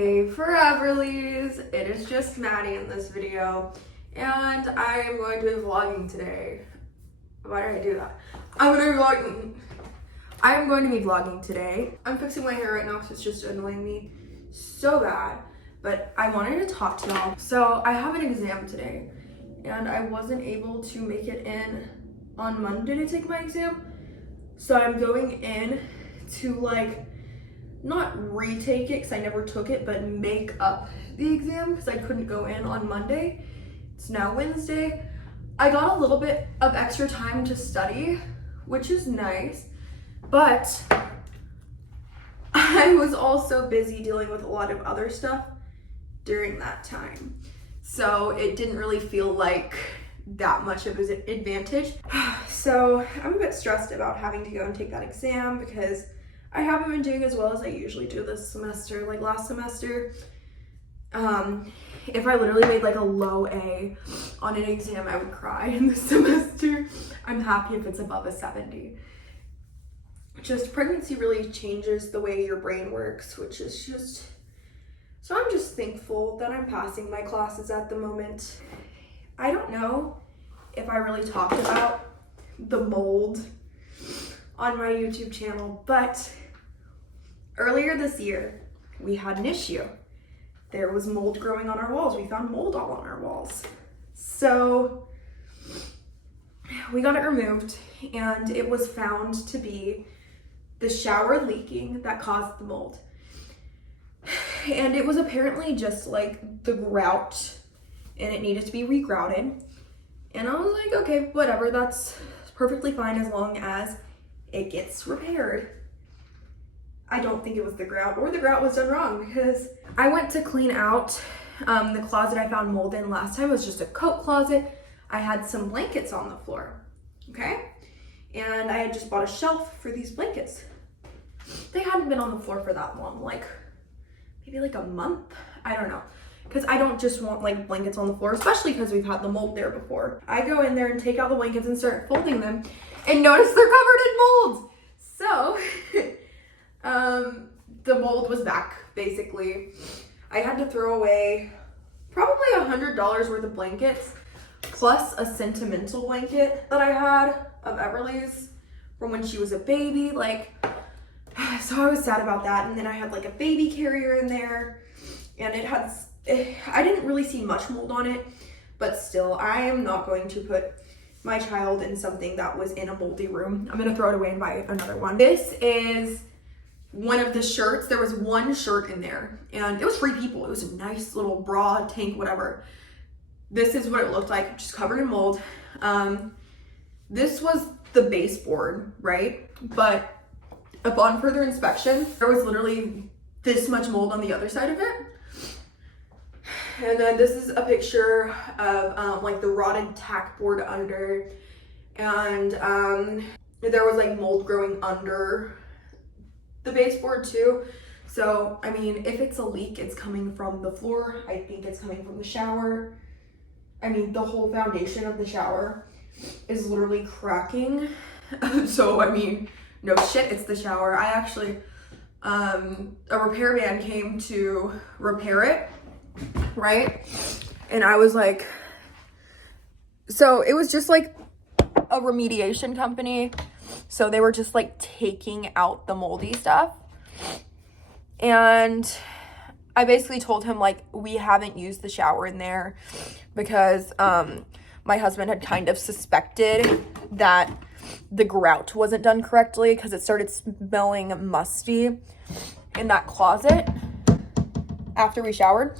Hey Foreverlies, it is just Maddie in this video, and I am going to be vlogging today. Why did I do that? I am going to be vlogging today. I'm fixing my hair right now because it's just annoying me so bad, but I wanted to talk to y'all. So I have an exam today, and I wasn't able to make it in on Monday to take my exam, so I'm going in to not retake it because I never took it, but make up the exam because I couldn't go in on Monday. It's now Wednesday. I got a little bit of extra time to study, which is nice, but I was also busy dealing with a lot of other stuff during that time. So it didn't really feel like that much of an advantage. So I'm a bit stressed about having to go and take that exam because I haven't been doing as well as I usually do this semester. Like last semester, if I literally made like a low A on an exam, I would cry. In this semester, I'm happy if it's above a 70. Just pregnancy really changes the way your brain works, which is just, so I'm just thankful that I'm passing my classes at the moment. I don't know if I really talked about the mold on my YouTube channel, but earlier this year, we had an issue. There was mold growing on our walls. We found mold all on our walls. So we got it removed, and it was found to be the shower leaking that caused the mold. And it was apparently just like the grout, and it needed to be regrouted. And I was like, okay, whatever, that's perfectly fine as long as it gets repaired. I don't think it was the grout, or the grout was done wrong, because I went to clean out the closet I found mold in last time. It was just a coat closet. I had some blankets on the floor, okay? And I had just bought a shelf for these blankets. They hadn't been on the floor for that long, maybe like a month, I don't know. Because I don't just want like blankets on the floor, especially because we've had the mold there before. I go in there and take out the blankets and start folding them and notice they're covered in mold. So the mold was back, basically. I had to throw away probably $100 worth of blankets, plus a sentimental blanket that I had of Everly's from when she was a baby. So I was sad about that. And then I had like a baby carrier in there, and I didn't really see much mold on it, but still, I am not going to put my child in something that was in a moldy room. I'm gonna throw it away and buy another one. This is one of the shirts. There was one shirt in there, and it was free people. It was a nice little bra, tank, whatever. This is what it looked like, just covered in mold. This was the baseboard, right? But upon further inspection, there was literally this much mold on the other side of it. And then this is a picture of the rotted tack board under, and there was like mold growing under the baseboard too. So I mean, if it's a leak, it's coming from the floor. I think it's coming from the shower. I mean, the whole foundation of the shower is literally cracking. So I mean, no shit, it's the shower. I actually, a repair man came to repair it, right? And I was like, so it was just like a remediation company. So they were just like taking out the moldy stuff. And I basically told him like, we haven't used the shower in there because my husband had kind of suspected that the grout wasn't done correctly because it started smelling musty in that closet after we showered.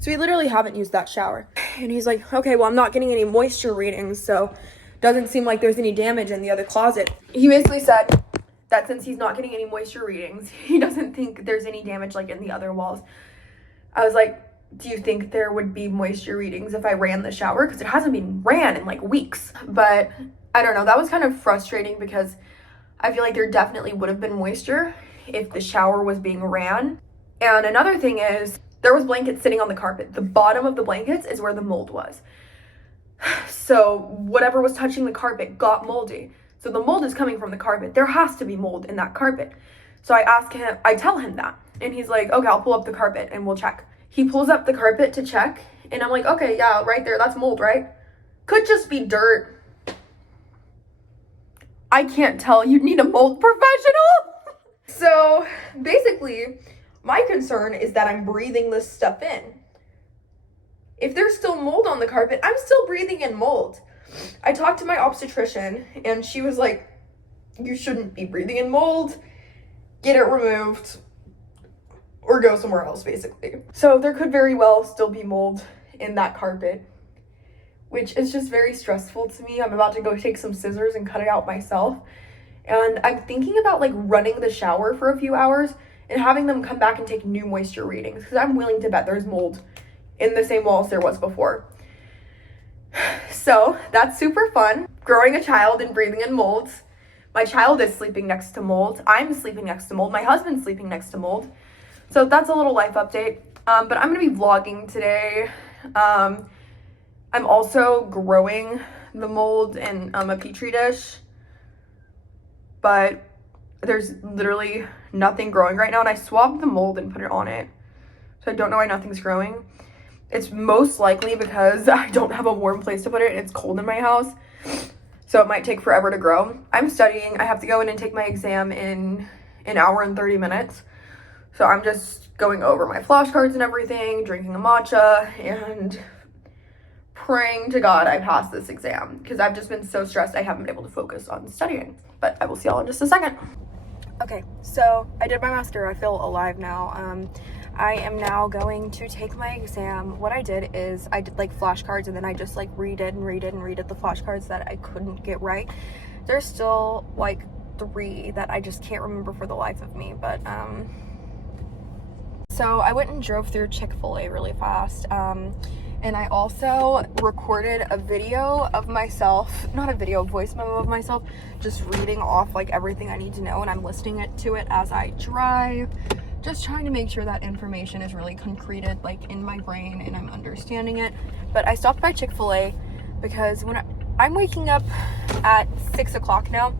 So we literally haven't used that shower. And he's like, okay, well, I'm not getting any moisture readings, so doesn't seem like there's any damage in the other closet. He basically said that since he's not getting any moisture readings, he doesn't think there's any damage like in the other walls. I was like, do you think there would be moisture readings if I ran the shower? Because it hasn't been ran in like weeks. But I don't know, that was kind of frustrating because I feel like there definitely would have been moisture if the shower was being ran. And another thing is, there was blankets sitting on the carpet. The bottom of the blankets is where the mold was. So whatever was touching the carpet got moldy. So the mold is coming from the carpet. There has to be mold in that carpet. So I tell him that. And he's like, okay, I'll pull up the carpet and we'll check. He pulls up the carpet to check, and I'm like, okay, yeah, right there, that's mold, right? Could just be dirt. I can't tell. You need a mold professional. So basically, my concern is that I'm breathing this stuff in. If there's still mold on the carpet, I'm still breathing in mold. I talked to my obstetrician, and she was like, you shouldn't be breathing in mold. Get it removed or go somewhere else, basically. So there could very well still be mold in that carpet, which is just very stressful to me. I'm about to go take some scissors and cut it out myself. And I'm thinking about like running the shower for a few hours and having them come back and take new moisture readings, because I'm willing to bet there's mold in the same walls there was before. So that's super fun. Growing a child and breathing in molds. My child is sleeping next to mold. I'm sleeping next to mold. My husband's sleeping next to mold. So that's a little life update. But I'm going to be vlogging today. I'm also growing the mold in a petri dish, but there's literally nothing growing right now, and I swabbed the mold and put it on it, so I don't know why nothing's growing. It's most likely because I don't have a warm place to put it, and it's cold in my house, so it might take forever to grow. I'm studying. I have to go in and take my exam in an hour and 30 minutes, so I'm just going over my flashcards and everything, drinking a matcha, and praying to God I pass this exam, because I've just been so stressed I haven't been able to focus on studying. But I will see y'all in just a second. Okay, so I did my mascara. I feel alive now. I am now going to take my exam. What I did is I did like flashcards, and then I just like redid the flashcards that I couldn't get right. There's still like 3 that I just can't remember for the life of me, but so I went and drove through Chick-fil-A really fast. And I also recorded a video of myself, not a video, voice memo of myself, just reading off like everything I need to know, and I'm listening to it as I drive, just trying to make sure that information is really concreted like in my brain and I'm understanding it. But I stopped by Chick-fil-A because when I'm waking up at 6 o'clock now,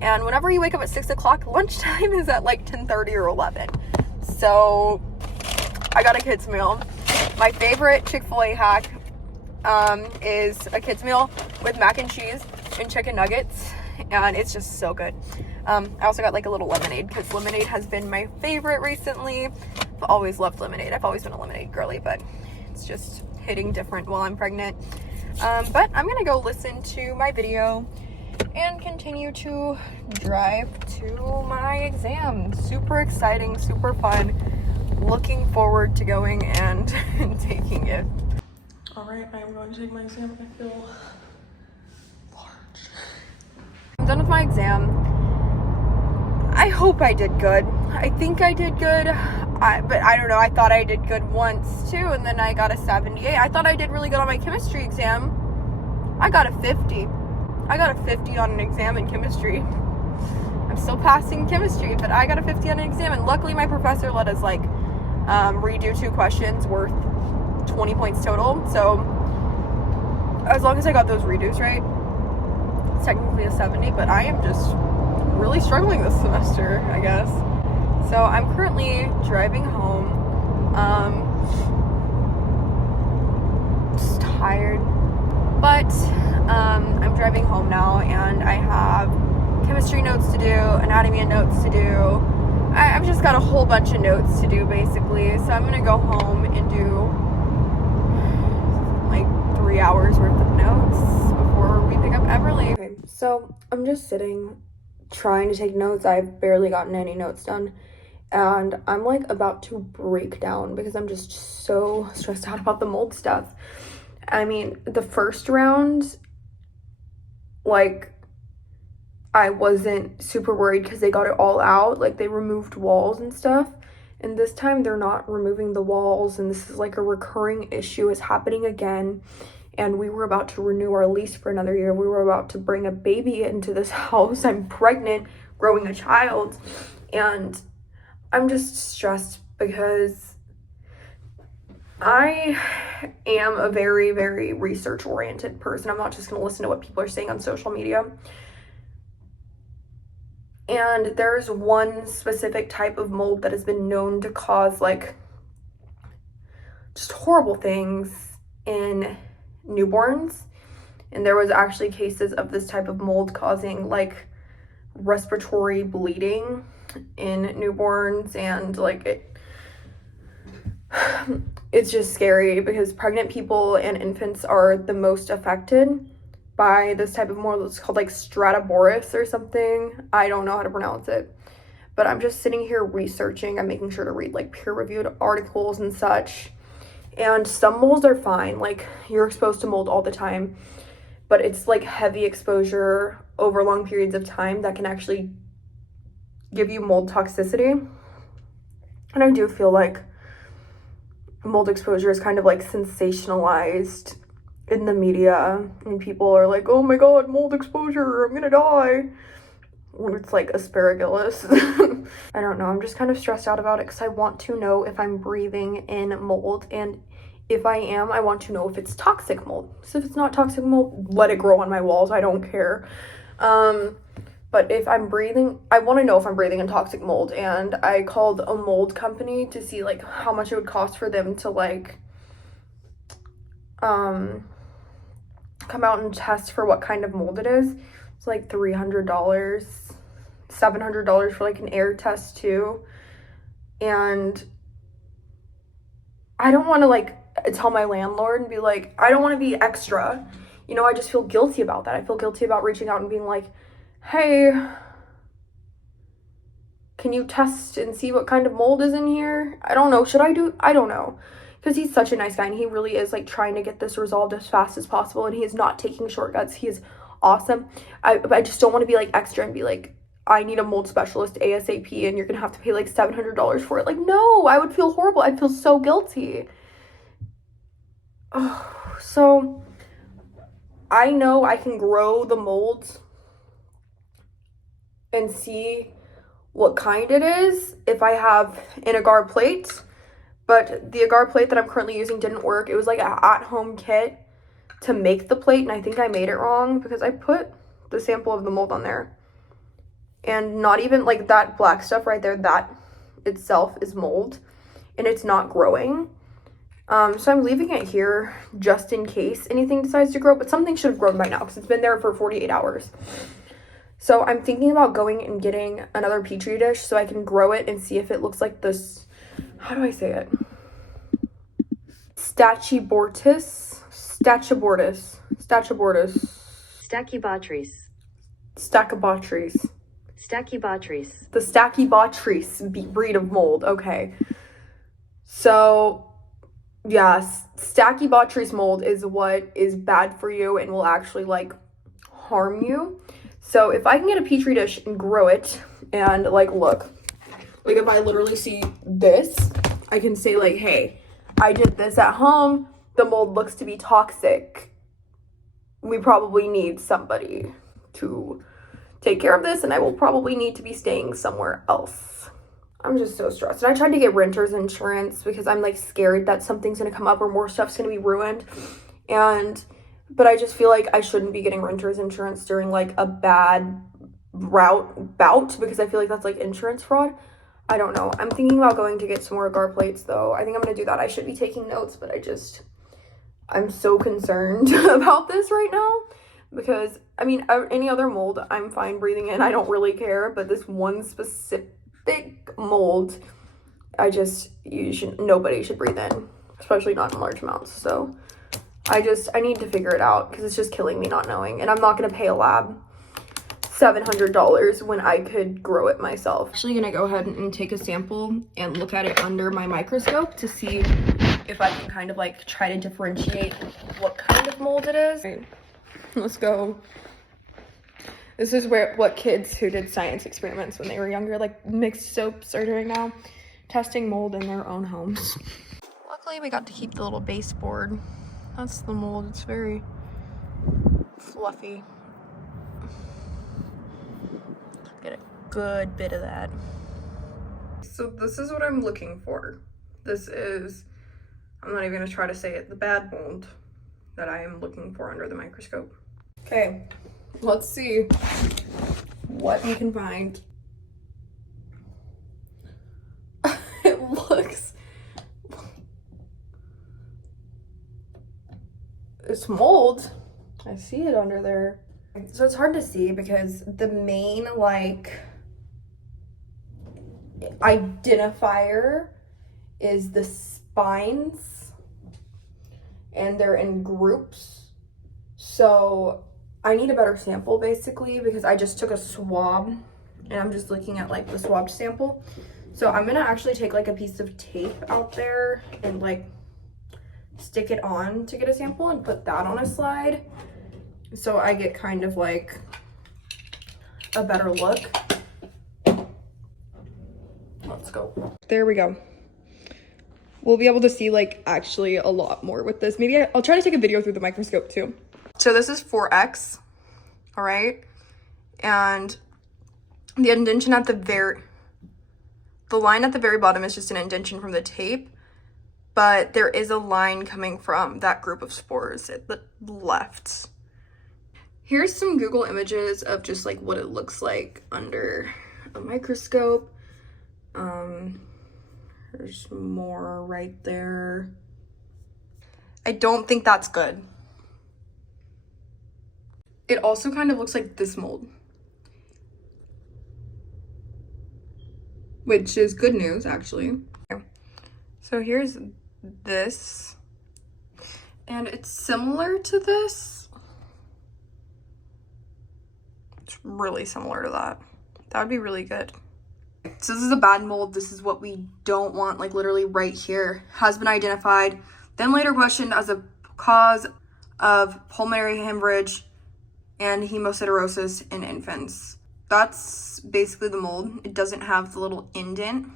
and whenever you wake up at 6 o'clock, lunchtime is at like 10:30 or 11. So I got a kid's meal. My favorite Chick-fil-A hack is a kid's meal with mac and cheese and chicken nuggets, and it's just so good. I also got like a little lemonade, because lemonade has been my favorite recently. I've always loved lemonade. I've always been a lemonade girly, but it's just hitting different while I'm pregnant. But I'm gonna go listen to my video and continue to drive to my exam. Super exciting, super fun. Looking forward to going and taking it. All right, I am going to take my exam. I feel large. I'm done with my exam. I hope I did good. I think I did good, but I don't know. I thought I did good once too, and then I got a 78. I thought I did really good on my chemistry exam. I got a 50. I got a 50 on an exam in chemistry. I'm still passing chemistry, but I got a 50 on an exam, and luckily my professor let us like redo 2 questions worth 20 points total. So as long as I got those redos right, it's technically a 70, but I am just really struggling this semester, I guess. So I'm currently driving home. Just tired, but I'm driving home now, and I have chemistry notes to do, anatomy notes to do. I've just got a whole bunch of notes to do, basically. So I'm gonna go home and do like 3 hours worth of notes before we pick up Everly. Okay, so I'm just sitting trying to take notes. I've barely gotten any notes done, and I'm like about to break down because I'm just so stressed out about the mold stuff. I mean, the first round, like, I wasn't super worried because they got it all out. Like, they removed walls and stuff. And this time they're not removing the walls, and this is like a recurring issue. It's happening again. And we were about to renew our lease for another year. We were about to bring a baby into this house. I'm pregnant, growing a child. And I'm just stressed because I am a very, very research-oriented person. I'm not just going to listen to what people are saying on social media. And there's one specific type of mold that has been known to cause like just horrible things in newborns. And there was actually cases of this type of mold causing like respiratory bleeding in newborns, and like it's just scary because pregnant people and infants are the most affected by this type of mold. It's called like Stratoboris or something. I don't know how to pronounce it, but I'm just sitting here researching. I'm making sure to read like peer-reviewed articles and such. And some molds are fine, like you're exposed to mold all the time, but it's like heavy exposure over long periods of time that can actually give you mold toxicity. And I do feel like mold exposure is kind of like sensationalized in the media, and people are like, oh my god, mold exposure, I'm gonna die, when it's like asparagus. I don't know, I'm just kind of stressed out about it because I want to know if I'm breathing in mold, and if I am, I want to know if it's toxic mold. So if it's not toxic mold, let it grow on my walls, I don't care. But if I'm breathing, I want to know if I'm breathing in toxic mold, and I called a mold company to see like how much it would cost for them to like come out and test for what kind of mold it is. It's like $300, $700 for like an air test too. And I don't want to like tell my landlord and be like, I don't want to be extra, you know. I just feel guilty about that. I feel guilty about reaching out and being like, hey, can you test and see what kind of mold is in here? I don't know. Should I do? I don't know. Because he's such a nice guy, and he really is like trying to get this resolved as fast as possible, and he is not taking shortcuts. He is awesome. I just don't want to be like extra and be like, I need a mold specialist ASAP and you're gonna have to pay like $700 for it. Like, no, I would feel horrible. I'd feel so guilty. Oh, so I know I can grow the molds and see what kind it is if I have an agar plate. But the agar plate that I'm currently using didn't work. It was like an at-home kit to make the plate, and I think I made it wrong because I put the sample of the mold on there. And not even like that black stuff right there, that itself is mold, and it's not growing. So I'm leaving it here just in case anything decides to grow, but something should have grown by now because it's been there for 48 hours. So I'm thinking about going and getting another petri dish so I can grow it and see if it looks like this. How do I say it? Stachybotrys. Stachybotrys. The Stachybotrys breed of mold. Okay. So, yes, Stachybotrys mold is what is bad for you and will actually like harm you. So if I can get a petri dish and grow it and like look, like if I literally see this, I can say like, hey, I did this at home. The mold looks to be toxic. We probably need somebody to take care of this, and I will probably need to be staying somewhere else. I'm just so stressed. And I tried to get renter's insurance because I'm like scared that something's gonna come up or more stuff's gonna be ruined. But I just feel like I shouldn't be getting renter's insurance during like a bad bout because I feel like that's like insurance fraud. I don't know. I'm thinking about going to get some more agar plates though. I think I'm gonna do that. I should be taking notes, but I'm so concerned about this right now because I mean, any other mold I'm fine breathing in. I don't really care, but this one specific mold, nobody should breathe in, especially not in large amounts. So I need to figure it out because it's just killing me not knowing, and I'm not gonna pay a lab $700 when I could grow it myself. Actually gonna go ahead and take a sample and look at it under my microscope to see if I can kind of like try to differentiate what kind of mold it is. Right. Let's go. This is what kids who did science experiments when they were younger, like mixed soaps, are doing now, testing mold in their own homes. Luckily we got to keep the little baseboard. That's the mold. It's very fluffy. Get a good bit of that. So this is what I'm looking for. This is, I'm not even gonna try to say it, the bad mold that I am looking for under the microscope. Okay, let's see what we can find. looks. It's mold. I see it under there. So it's hard to see because the main like identifier is the spines, and they're in groups. So I need a better sample basically because I just took a swab and I'm just looking at like the swabbed sample. So I'm gonna actually take like a piece of tape out there and like stick it on to get a sample and put that on a slide. So I get kind of like a better look. Let's go. There we go. We'll be able to see like actually a lot more with this. Maybe I'll try to take a video through the microscope too. So this is 4X, all right? And the indentation at the line at the very bottom is just an indentation from the tape, but there is a line coming from that group of spores at the left. Here's some Google images of just like what it looks like under a microscope. There's more right there. I don't think that's good. It also kind of looks like this mold, which is good news actually. Okay. So here's this, and it's similar to this. It's really similar to that. That would be really good. So this is a bad mold. This is what we don't want, like literally right here. Has been identified, then later questioned as a cause of pulmonary hemorrhage and hemosiderosis in infants. That's basically the mold. It doesn't have the little indent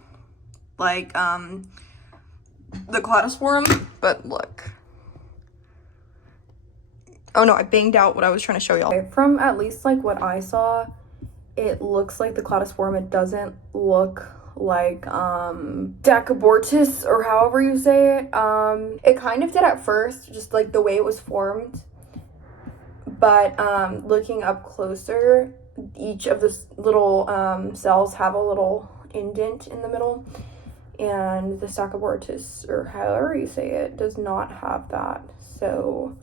like the cladosporium, but look. Oh no, I banged out what I was trying to show y'all. Okay, from at least like what I saw, it looks like the cladosporium. It doesn't look like Stachybortis or however you say it. It kind of did at first, just like the way it was formed. But looking up closer, each of the little cells have a little indent in the middle. And the Stachybortis, or however you say it, does not have that. So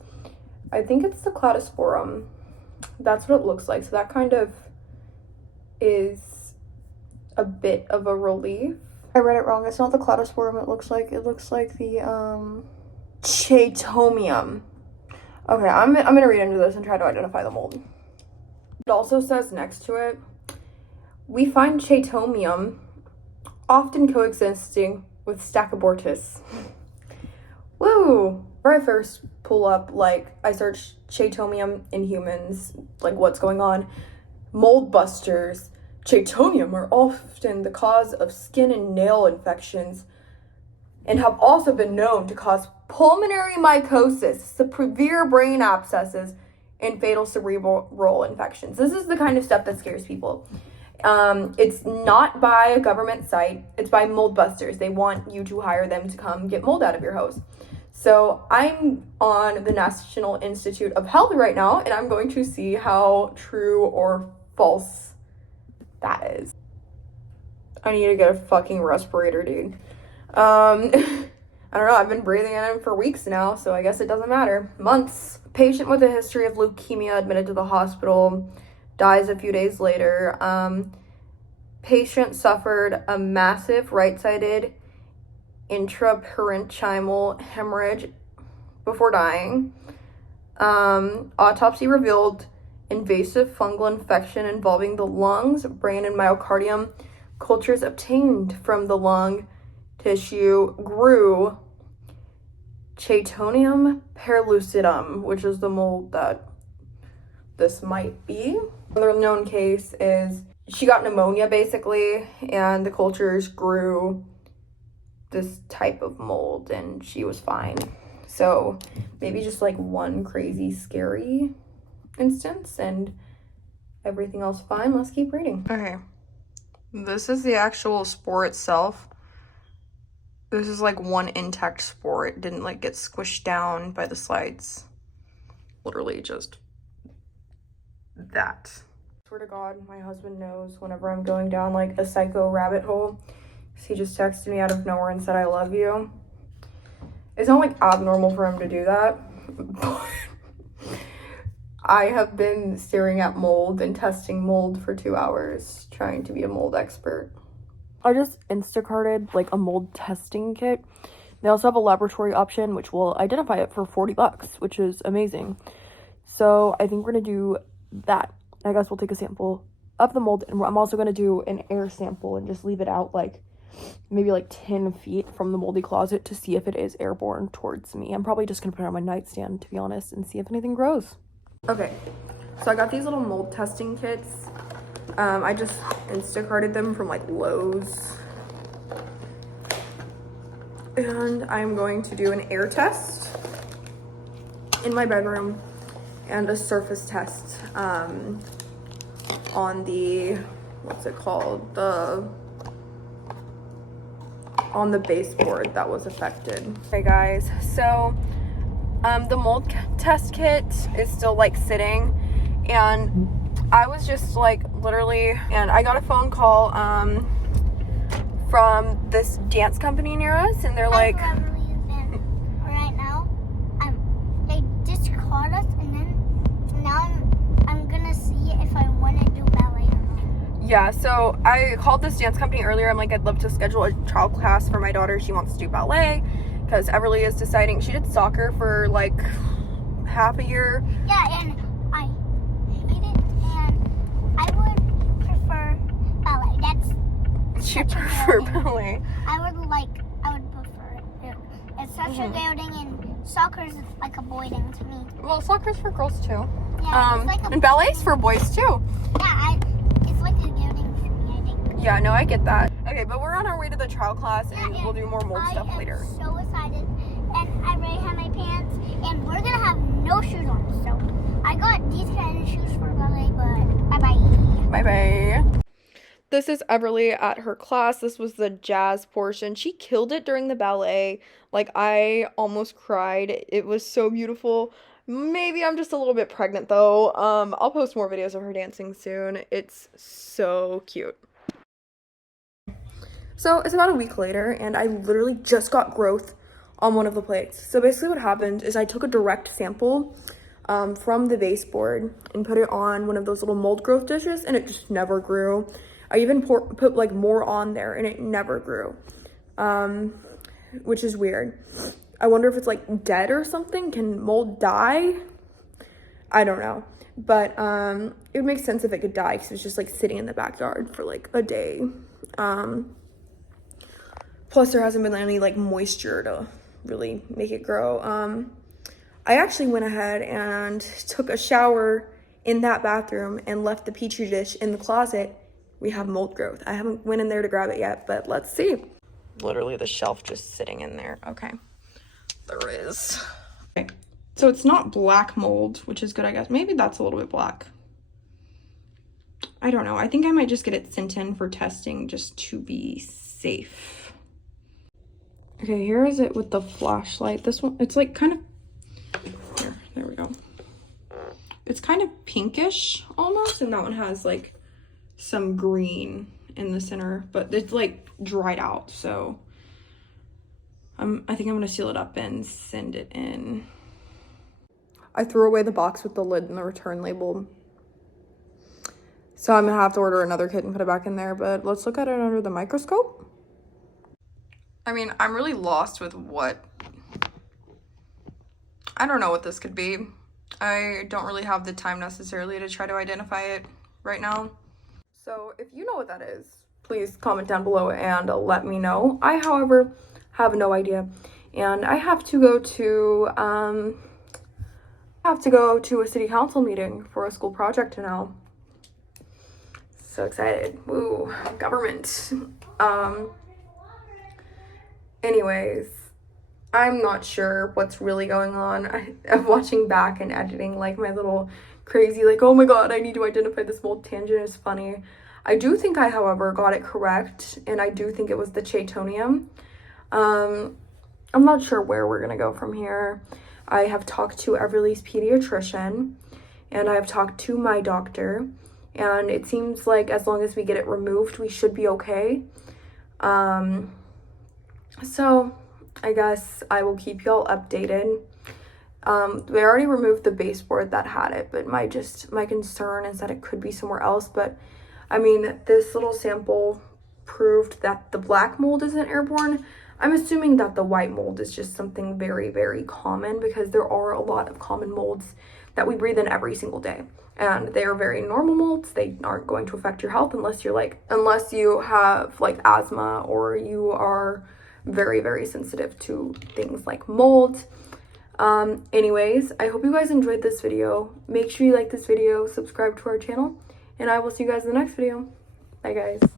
I think it's the cladosporium. That's what it looks like. So that kind of is a bit of a relief. I read it wrong. It's not the cladosporium. It looks like the chaetomium. Okay, I'm gonna read into this and try to identify the mold. It also says next to it, we find chaetomium often coexisting with Stachybortis. Woo! When I first pull up, like, I search chaetomium in humans, like what's going on. Mold busters, chaetomium are often the cause of skin and nail infections and have also been known to cause pulmonary mycosis, severe brain abscesses, and fatal cerebral infections. This is the kind of stuff that scares people. It's not by a government site. It's by mold busters. They want you to hire them to come get mold out of your house. So I'm on the National Institute of Health right now, and I'm going to see how true or false that is. I need to get a fucking respirator, dude. I don't know. I've been breathing in it for weeks now, so I guess it doesn't matter. Months. Patient with a history of leukemia admitted to the hospital, dies a few days later. Patient suffered a massive right-sided intraparenchymal hemorrhage before dying. Autopsy revealed invasive fungal infection involving the lungs, brain, and myocardium. Cultures obtained from the lung tissue grew Chaetonium perilucidum, which is the mold that this might be. Another known case is she got pneumonia basically, and the cultures grew this type of mold and she was fine. So maybe just like one crazy scary instance and everything else fine. Let's keep reading. Okay, this is the actual spore itself. This is like one intact spore. It didn't like get squished down by the slides. Literally just that. I swear to God, my husband knows whenever I'm going down like a psycho rabbit hole, So he just texted me out of nowhere and said, I love you. It's not like abnormal for him to do that, but I have been staring at mold and testing mold for 2 hours, trying to be a mold expert. I just Instacarted like a mold testing kit. They also have a laboratory option, which will identify it for $40, which is amazing. So I think we're gonna do that. I guess we'll take a sample of the mold, and I'm also gonna do an air sample and just leave it out like maybe like 10 feet from the moldy closet to see if it is airborne towards me. I'm probably just gonna put it on my nightstand, to be honest, and see if anything grows. Okay, so I got these little mold testing kits. I just Instacarted them from like Lowe's. And I'm going to do an air test in my bedroom and a surface test on the, what's it called? On the baseboard that was affected. Okay guys, so the mold test kit is still like sitting, and I was just like literally, and I got a phone call from this dance company near us, and they're like, right now, they just called us, and then now I'm gonna see if I want to do ballet or not. Yeah, so I called this dance company earlier. I'm like, I'd love to schedule a trial class for my daughter. She wants to do ballet because Everly is deciding. She did soccer for like half a year. Yeah, and I hate it, and I would prefer ballet. She prefer ballet. I would prefer it. It's such a girl thing, and soccer is like a boy thing to me. Well, soccer's for girls too. Yeah, it's like and ballet's for boys too. Yeah, it's like a girl thing for me, I think. Yeah, no, I get that. Okay, but we're on our way to the trial class, and we'll do more mold stuff later. I'm so excited, and I already have my pants, and we're gonna have no shoes on. So I got these kind of shoes for ballet, but bye-bye. Bye-bye. This is Everly at her class. This was the jazz portion. She killed it during the ballet. Like, I almost cried. It was so beautiful. Maybe I'm just a little bit pregnant, though. I'll post more videos of her dancing soon. It's so cute. So, it's about a week later, and I literally just got growth on one of the plates. So, basically what happened is I took a direct sample from the baseboard and put it on one of those little mold growth dishes, and it just never grew. I even put like more on there, and it never grew, which is weird. I wonder if it's like dead or something. Can mold die? I don't know, but it would make sense if it could die because it's just like sitting in the backyard for like a day. Plus there hasn't been any like moisture to really make it grow. I actually went ahead and took a shower in that bathroom and left the petri dish in the closet. We have mold growth. I haven't went in there to grab it yet, but let's see. Literally the shelf just sitting in there. Okay, there is. Okay, so it's not black mold, which is good, I guess. Maybe that's a little bit black. I don't know. I think I might just get it sent in for testing just to be safe. Okay, here is it with the flashlight. This one, it's like kind of, there we go. It's kind of pinkish almost, and that one has like some green in the center, but it's like dried out, so I think I'm gonna seal it up and send it in. I threw away the box with the lid and the return label, so I'm gonna have to order another kit and put it back in there, but let's look at it under the microscope. I mean, I'm really lost with I don't know what this could be. I don't really have the time necessarily to try to identify it right now. So if you know what that is, please comment down below and let me know. I, however, have no idea. And I have to go to a city council meeting for a school project now. So excited. Woo, government. Anyways, I'm not sure what's really going on. I'm watching back and editing like my little crazy, like, oh my god, I need to identify this mold tangent is funny. I do think I, however, got it correct, and I do think it was the Chaetonium. I'm not sure where we're gonna go from here. I have talked to Everly's pediatrician, and I have talked to my doctor, and it seems like as long as we get it removed, we should be okay. So I guess I will keep y'all updated. We already removed the baseboard that had it, but my concern is that it could be somewhere else. But I mean, this little sample proved that the black mold isn't airborne. I'm assuming that the white mold is just something very, very common, because there are a lot of common molds that we breathe in every single day. And they are very normal molds. They aren't going to affect your health unless you have like asthma, or you are very, very sensitive to things like mold. Anyways, I hope you guys enjoyed this video. Make sure you like this video, subscribe to our channel, and I will see you guys in the next video. Bye guys.